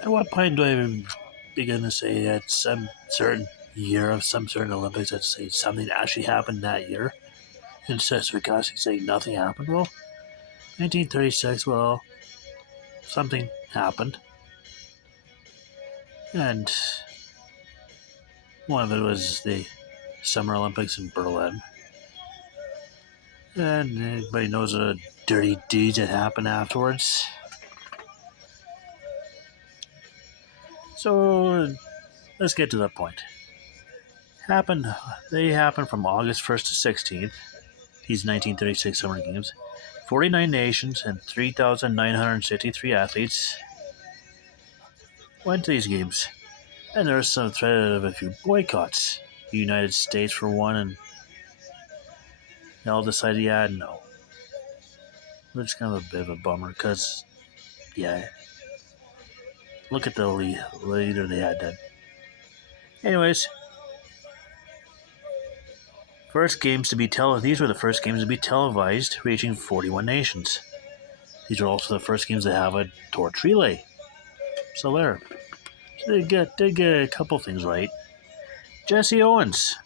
At what point do I begin to say at some certain year of some certain Olympics, I'd say something actually happened that year? Instead of because say nothing happened. Well, 1936, well, something happened. And one of it was the Summer Olympics in Berlin. And everybody knows the dirty deeds that happened afterwards. So let's get to the point. They happened from August 1st to 16th. These 1936 Summer Games. 49 nations and 3,963 athletes went to these games. And there was some threat of a few boycotts. The United States for one, and they all decided, yeah, no. Which is kind of a bit of a bummer, because, yeah, look at the leader they had then. Anyways, these were the first games to be televised, reaching 41 nations. These were also the first games to have a torch relay. So there. So they get a couple things right. Jesse Owens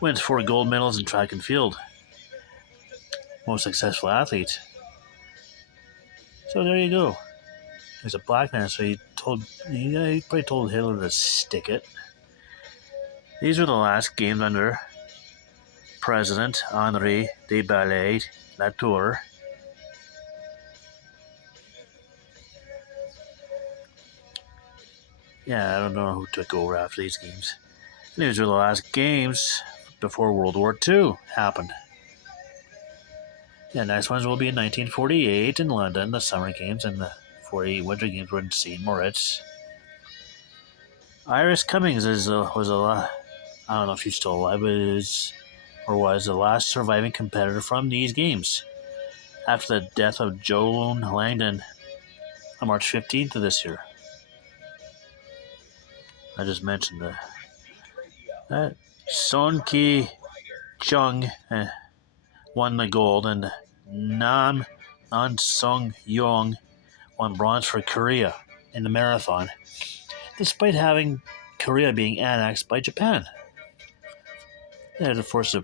wins 4 gold medals in track and field. Most successful athlete. So there you go. He's a black man, so he probably told Hitler to stick it. These were the last games under President Henri de Latour. Yeah, I don't know who took over after these games. These were the last games before World War II happened. The next ones will be in 1948 in London, the Summer Games, and the 48 Winter Games were in St. Moritz. Iris Cummings I don't know if she's still alive, but was the last surviving competitor from these games. After the death of Joan Langdon on March 15th of this year. I just mentioned that Son Ki Chung won the gold, and Nam Sung Yong won bronze for Korea in the marathon, despite having Korea being annexed by Japan. They had to force to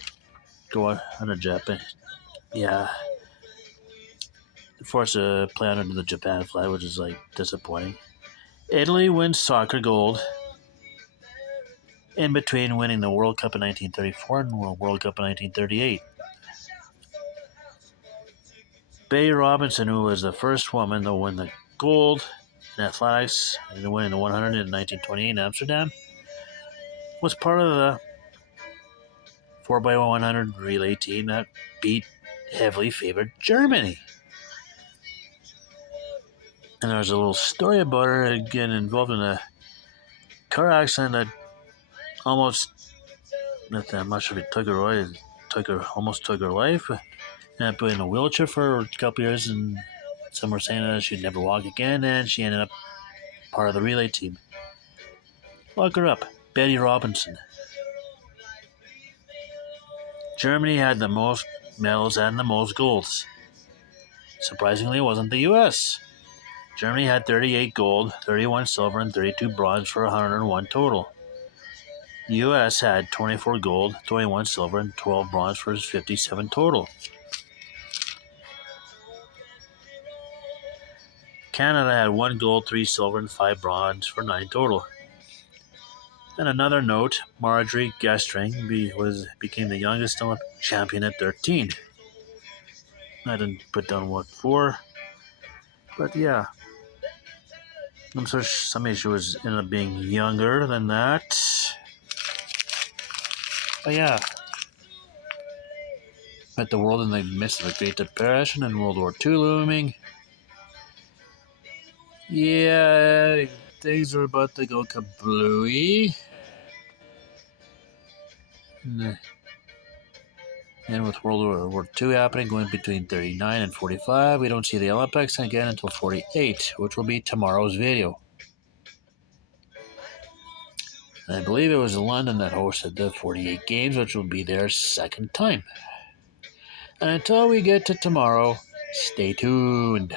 go under Japan. Yeah. Forced to play under the Japan flag, which is disappointing. Italy wins soccer gold in between winning the World Cup in 1934 and the World Cup in 1938. Bay Robinson, who was the first woman to win the gold in athletics and winning the 100 in 1928 in Amsterdam, was part of the 4x100 relay team that beat heavily favored Germany. And there's a little story about her getting involved in a car accident that I'm not sure if it almost took her life. And put in a wheelchair for a couple years, and some were saying that she'd never walk again, and she ended up part of the relay team. Look her up, Betty Robinson. Germany had the most medals and the most golds. Surprisingly, it wasn't the U.S. Germany had 38 gold, 31 silver, and 32 bronze for 101 total. The U.S. had 24 gold, 21 silver, and 12 bronze for 57 total. Canada had 1 gold, 3 silver, and 5 bronze for 9 total. And another note, Marjorie Gestring became the youngest Olympic champion at 13. I didn't put down what for, but yeah. I'm sure somebody she ended up being younger than that. But yeah. Met the world in the midst of a Great Depression and World War II looming. Yeah, things are about to go kablooey. And with World War II happening, going between 39 and 45, we don't see the Olympics again until 48, which will be tomorrow's video. And I believe it was London that hosted the 48 games, which will be their second time. And until we get to tomorrow, stay tuned.